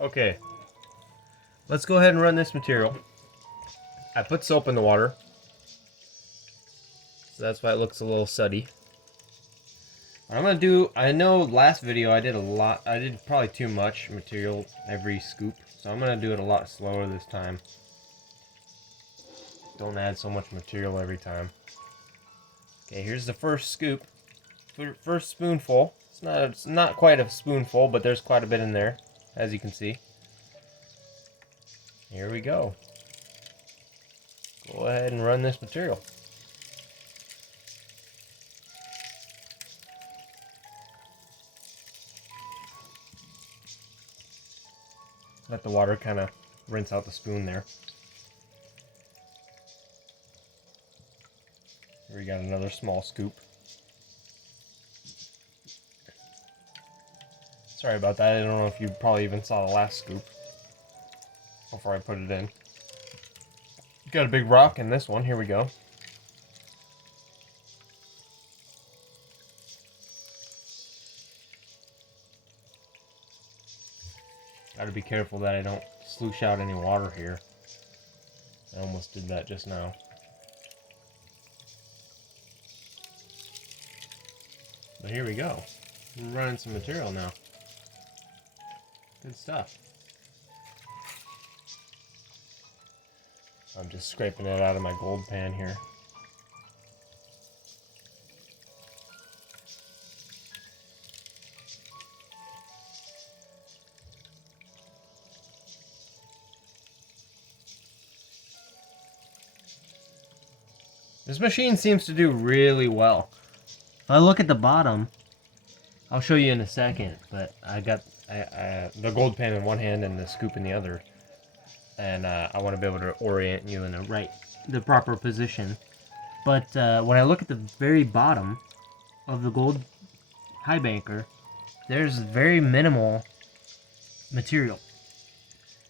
Okay, let's go ahead and run this material. I put soap in the water, so that's why it looks a little suddy. What I'm gonna do, I know last video I did I did probably too much material every scoop, so I'm gonna do it a lot slower this time. Don't add so much material every time. Okay, here's the first scoop. First spoonful. It's not quite a spoonful, but there's quite a bit in there, as you can see. Here we go. Go ahead and run this material. Let the water kind of rinse out the spoon there. Here we got another small scoop. Sorry about that. I don't know if you probably even saw the last scoop before I put it in. Got a big rock in this one. Here we go. Gotta be careful that I don't sloosh out any water here. I almost did that just now. But here we go. We're running some material now. Good stuff. I'm just scraping it out of my gold pan here. This machine seems to do really well. If I look at the bottom, I'll show you in a second, but I got the gold pan in one hand and the scoop in the other. And I want to be able to orient you in the proper position. But when I look at the very bottom of the gold high banker, there's very minimal material.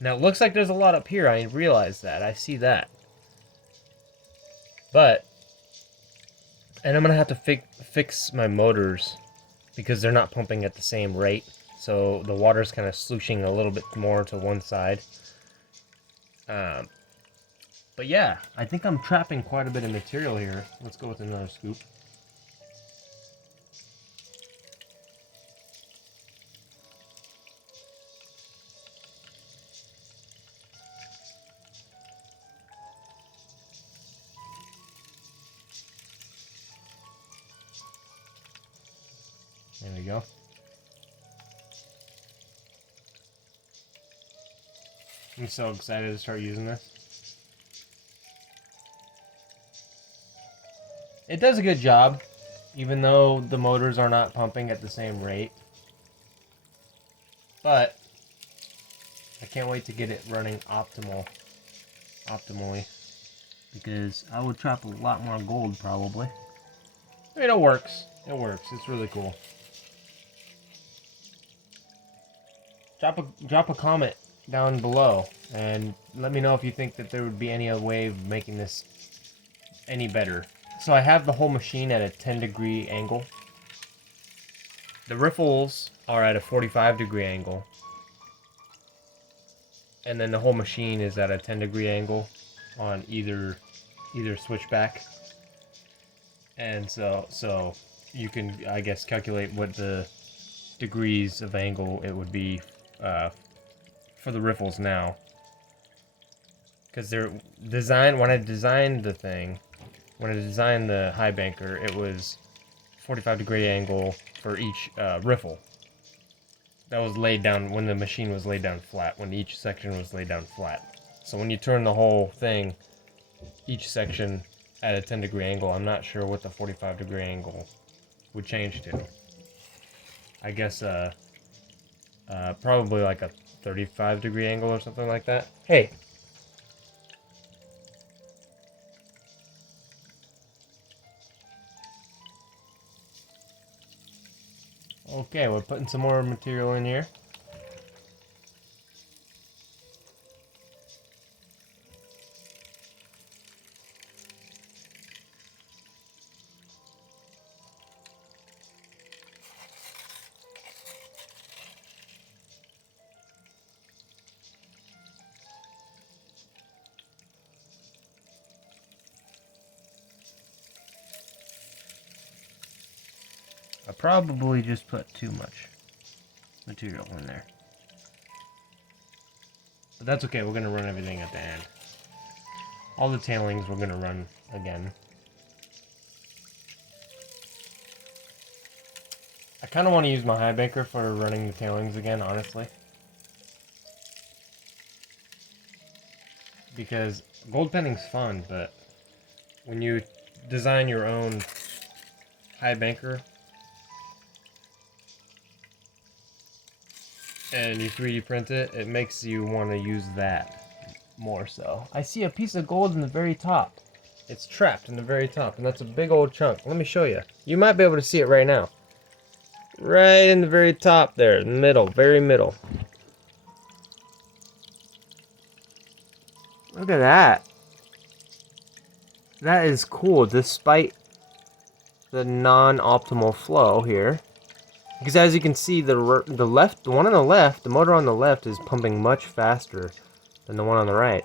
Now it looks like there's a lot up here. I realize that. I see that. And I'm gonna have to fix my motors because they're not pumping at the same rate. So the water's kind of slooshing a little bit more to one side. But yeah, I think I'm trapping quite a bit of material here. Let's go with another scoop. There we go. I'm so excited to start using this. It does a good job, even though the motors are not pumping at the same rate. But I can't wait to get it running optimally, because I would trap a lot more gold probably. I mean, it works. It works. It's really cool. Drop a comment down below and let me know if you think that there would be any other way of making this any better. So I have the whole machine at a 10-degree angle. The riffles are at a 45-degree angle. And then the whole machine is at a 10-degree angle on either switchback. And so you can, I guess, calculate what the degrees of angle it would be for the riffles now. Because they're designed, when I designed the high banker, it was 45-degree angle for each riffle. That was laid down when the machine was laid down flat, when each section was laid down flat. So when you turn the whole thing, each section at a 10-degree angle, I'm not sure what the 45-degree angle would change to. I guess probably like a 35-degree angle or something like that. Hey! Okay, we're putting some more material in here. probably just put too much material in there. But that's okay, we're going to run everything at the end. All the tailings we're going to run again. I kind of want to use my high banker for running the tailings again, honestly. Because gold penning's fun, but when you design your own high banker and you 3D print it, it makes you want to use that more so. I see a piece of gold in the very top. It's trapped in the very top, and that's a big old chunk. Let me show you. You might be able to see it right now. Right in the very top there, middle, very middle. Look at that. That is cool, despite the non-optimal flow here. Because as you can see, the one on the left, the motor on the left is pumping much faster than the one on the right.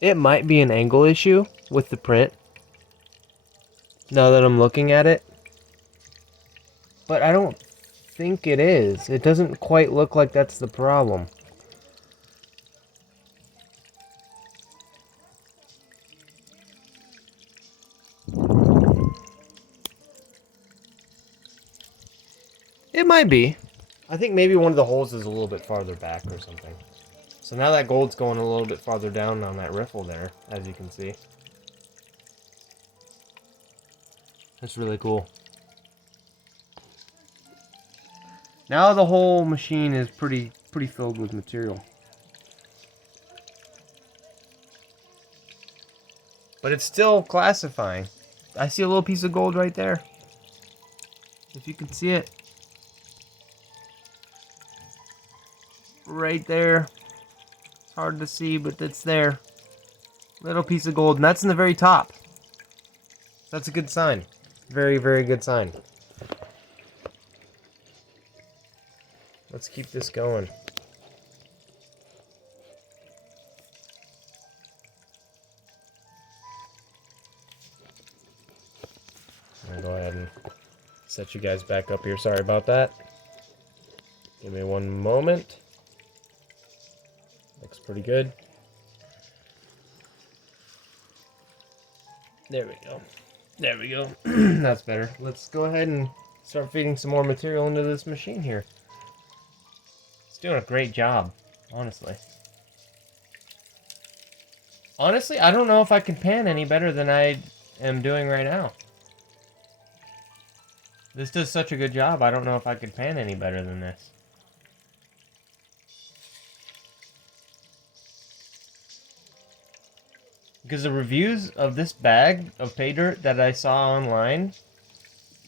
It might be an angle issue with the print, now that I'm looking at it. But I don't think it is. It doesn't quite look like that's the problem. It might be. I think maybe one of the holes is a little bit farther back or something. So now that gold's going a little bit farther down on that riffle there, as you can see. That's really cool. Now the whole machine is pretty filled with material. But it's still classifying. I see a little piece of gold right there. If you can see it. Right there. It's hard to see, but it's there. Little piece of gold, and that's in the very top. That's a good sign. Very, very good sign. Let's keep this going. I'm gonna go ahead and set you guys back up here. Sorry about that. Give me one moment. Looks pretty good. There we go. There we go. That's better. Let's go ahead and start feeding some more material into this machine here. It's doing a great job, honestly. Honestly, I don't know if I can pan any better than I am doing right now. This does such a good job, I don't know if I could pan any better than this. Because the reviews of this bag of pay dirt that I saw online,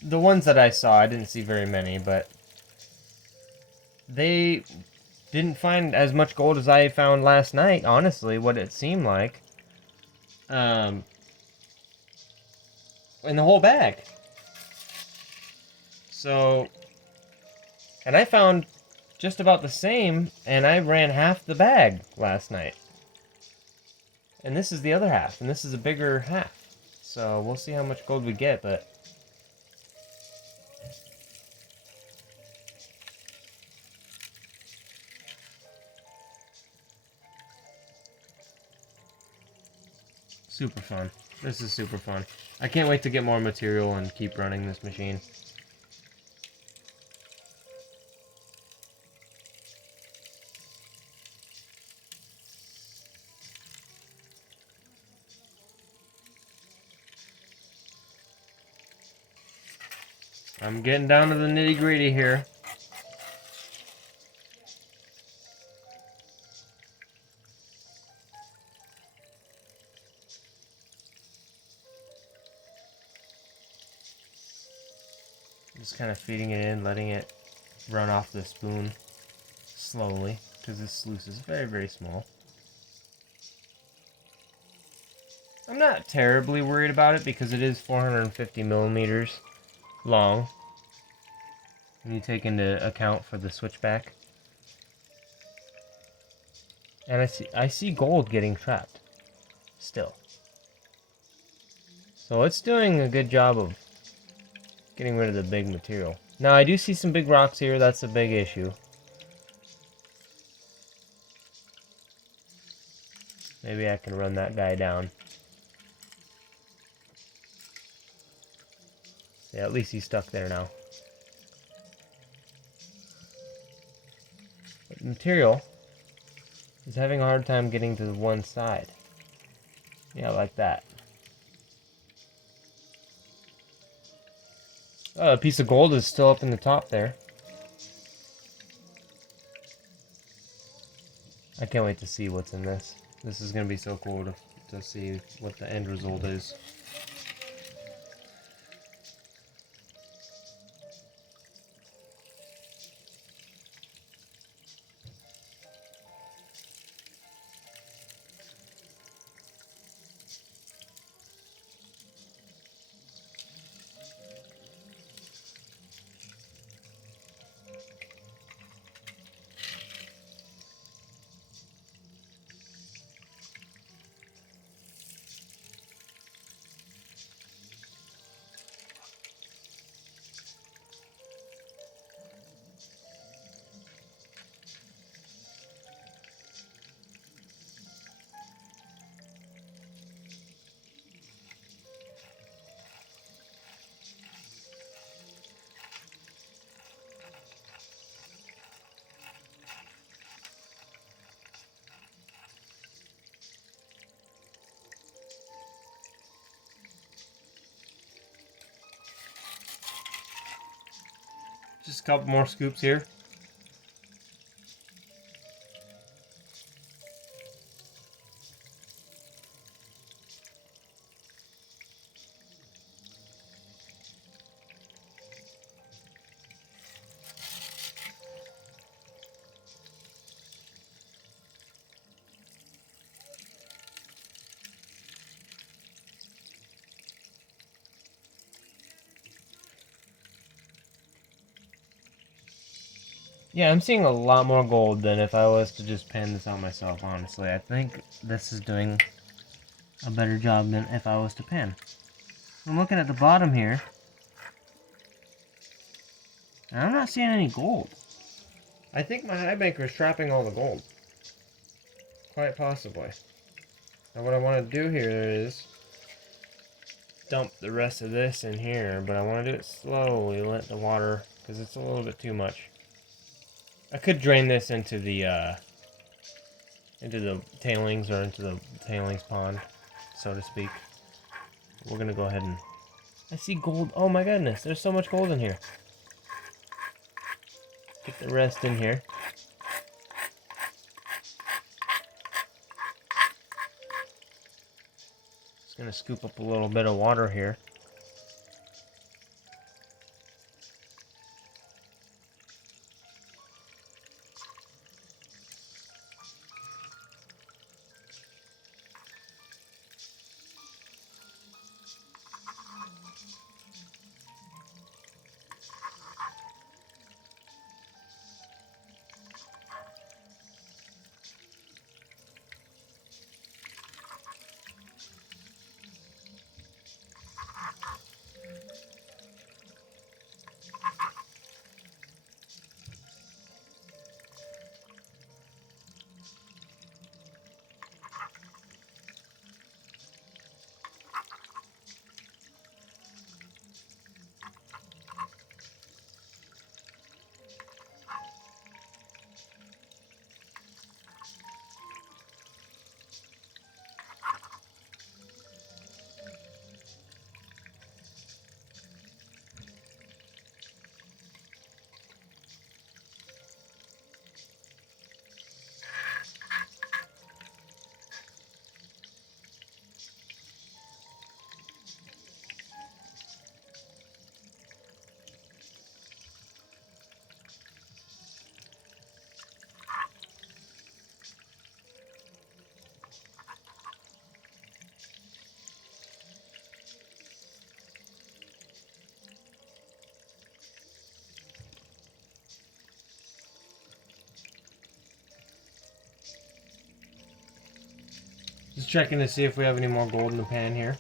the ones that I saw, I didn't see very many, but they didn't find as much gold as I found last night, honestly, what it seemed like. In the whole bag. So, and I found just about the same, and I ran half the bag last night. And this is the other half, and this is a bigger half. So we'll see how much gold we get, but super fun. This is super fun. I can't wait to get more material and keep running this machine. I'm getting down to the nitty-gritty here. Just kind of feeding it in, letting it run off the spoon slowly, because this sluice is very, very small. I'm not terribly worried about it because it is 450 millimeters long when you take into account for the switchback. And I see gold getting trapped. Still. So it's doing a good job of getting rid of the big material. Now I do see some big rocks here, that's a big issue. Maybe I can run that guy down. Yeah, at least he's stuck there now. But the material is having a hard time getting to the one side. Yeah, like that. Oh, a piece of gold is still up in the top there. I can't wait to see what's in this. This is going to be so cool to see what the end result is. Just a couple more scoops here. Yeah, I'm seeing a lot more gold than if I was to just pan this out myself, honestly. I think this is doing a better job than if I was to pan. I'm looking at the bottom here, and I'm not seeing any gold. I think my high banker is trapping all the gold. Quite possibly. Now what I want to do here is dump the rest of this in here, but I want to do it slowly, let the water, because it's a little bit too much. I could drain this into the tailings, or into the tailings pond, so to speak. We're gonna go ahead and... I see gold. Oh my goodness, there's so much gold in here. Get the rest in here. Just gonna scoop up a little bit of water here. Just checking to see if we have any more gold in the pan here.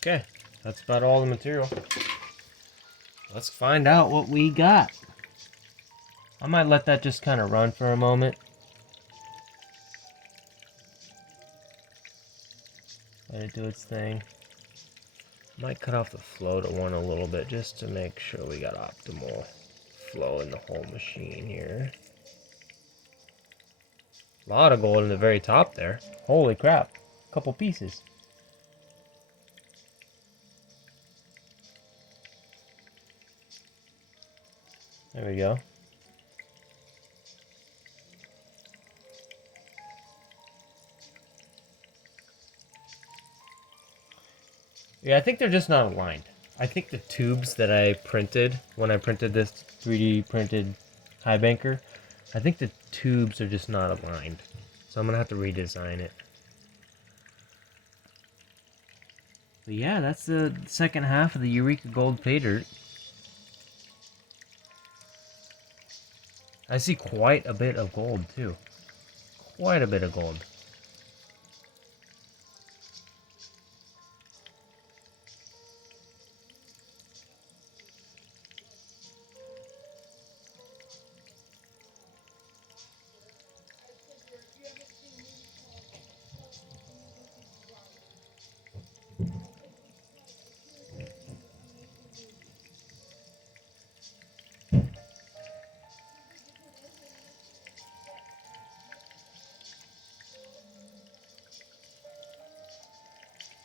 Okay, that's about all the material. Let's find out what we got. I might let that just kind of run for a moment. Let it do its thing. Might cut off the flow to one a little bit just to make sure we got optimal flow in the whole machine here. A lot of gold in the very top there. Holy crap. A couple pieces. There we go. Yeah, I think they're just not aligned. I think the tubes that I printed when I printed this 3D printed high banker, I think the tubes are just not aligned. So I'm gonna have to redesign it. But yeah, that's the second half of the Eureka Gold Pay Dirt. I see quite a bit of gold too. Quite a bit of gold.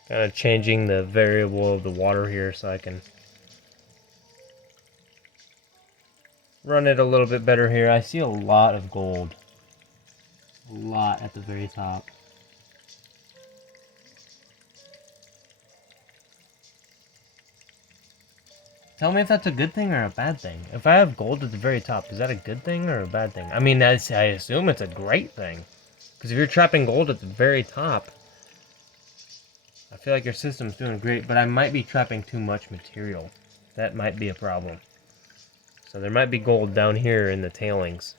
Kind of changing the variable of the water here so I can run it a little bit better here. I see a lot of gold. A lot at the very top. Tell me if that's a good thing or a bad thing. If I have gold at the very top, is that a good thing or a bad thing? I mean, I assume it's a great thing. Because if you're trapping gold at the very top, I feel like your system's doing great, but I might be trapping too much material. That might be a problem. So there might be gold down here in the tailings.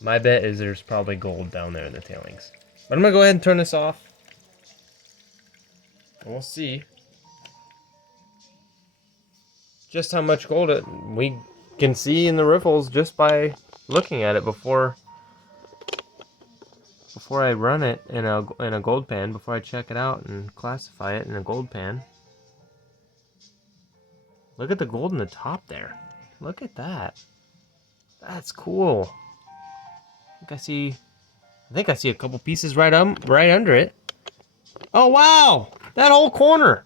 My bet is there's probably gold down there in the tailings. But I'm going to go ahead and turn this off. And we'll see just how much gold we can see in the riffles just by looking at it before I run it in a gold pan, before I check it out and classify it in a gold pan. Look at the gold in the top there. Look at that. That's cool. I think I see a couple pieces right under it. Oh wow! That whole corner.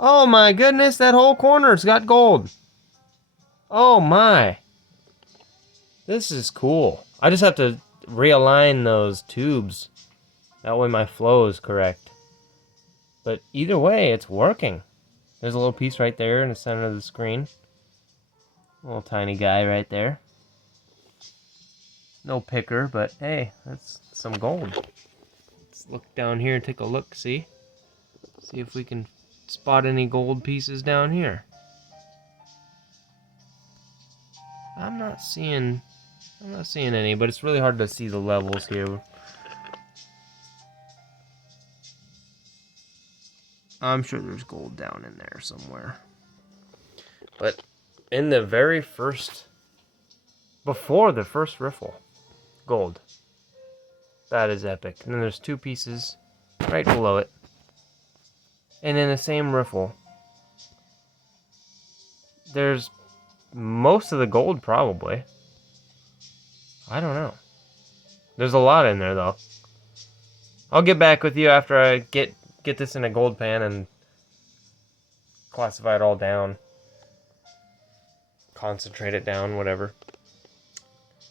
Oh my goodness, that whole corner's got gold. Oh my. This is cool. I just have to realign those tubes. That way my flow is correct. But either way, it's working. There's a little piece right there in the center of the screen. A little tiny guy right there. No picker, but hey, that's some gold. Let's look down here and take a look, see? See if we can spot any gold pieces down here. I'm not seeing any, but it's really hard to see the levels here. I'm sure there's gold down in there somewhere. But in the very first, before the first riffle, gold. That is epic. And then there's two pieces right below it. And in the same riffle, there's most of the gold probably. I don't know. There's a lot in there though. I'll get back with you after I get this in a gold pan and classify it all down. Concentrate it down, whatever.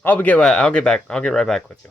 I'll get right back with you.